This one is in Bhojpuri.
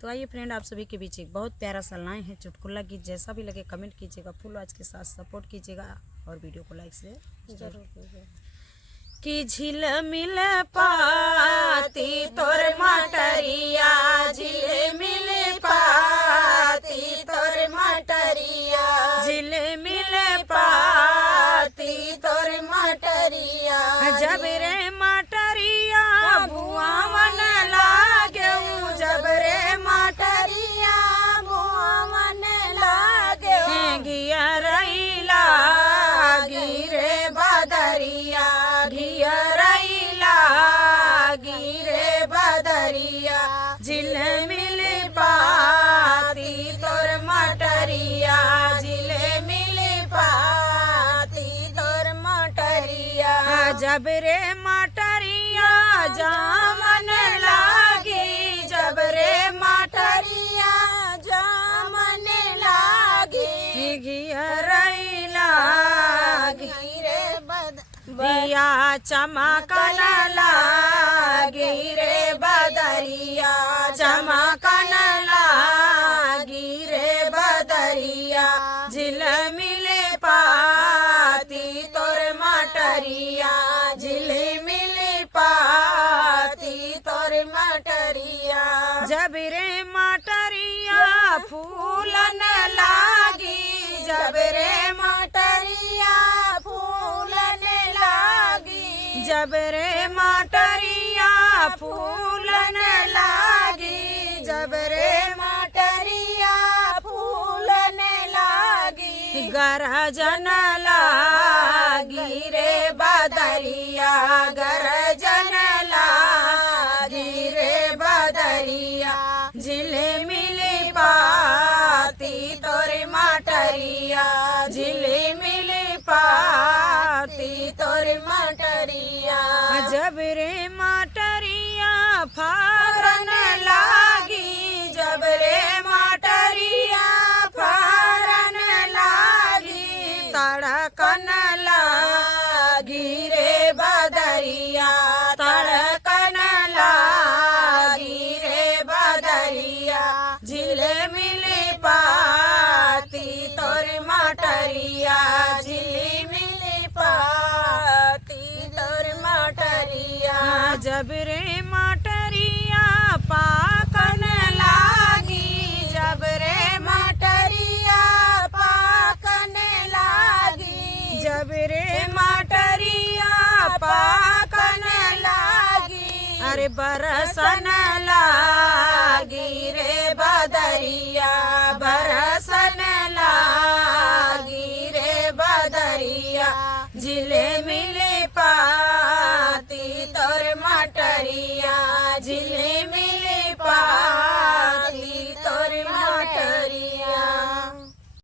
तो आइए फ्रेंड, आप सभी के बीच एक बहुत प्यारा सा लाइन है, चुटकुला गीत। जैसा भी लगे कमेंट कीजिएगा, फुल आज के साथ सपोर्ट कीजिएगा और वीडियो को लाइक से जरूर कीजिएगा। कि झिल मिल पाती तोर मटरिया, झिल मिल पाती तोर मटरिया, झिल मिल पाती तोर मटरिया। जब रे मटरिया भुआवन लागे, जब रे मटरिया भुआवन लागे, गियरैला गिरे बदरिया, गियरैला गिरे बदरिया। झिल मिल पाती तोर मटरिया, झिल मिल पाती तोर मटरिया। जब रे मटरिया जामन लागी, जब रे मटरिया जामन लागी, गियरैला गिरे बदरिया, चमकन लागी रे बदरिया, चमकन लागी रे बदरिया। झिल मिल पाती तोर मटरिया, झिल मिल पाती तोर मटरिया। जब रे मटरिया फूलन लागी, जब रे मटरिया फूलन लागी, जब रे मटरिया फूलन लागी, जब रे मटरिया फूलन लागी। गरजन लागी रे बदरिया, गरजन लागी रे बदरिया। झिल मिल पाती तोर मटरिया, झिल मिल पाती तोर मटरिया। जब रे मटरिया फारन लागी, जब रे मटरिया फारन लागी, तड़कन लागी रे बदरिया, तड़कन लागी रे बदरिया। झिल मिल पाती तोर मटरिया, झिल मिल पाती तोर मटरिया। जब रे मटरिया पाकन लागी, जब रे मटरिया पाकन लागी, जब रे मटरिया पाकन लागी। अरे बरसन लागी रे बदरिया, बरसन लागी रे बदरिया। झिल मिल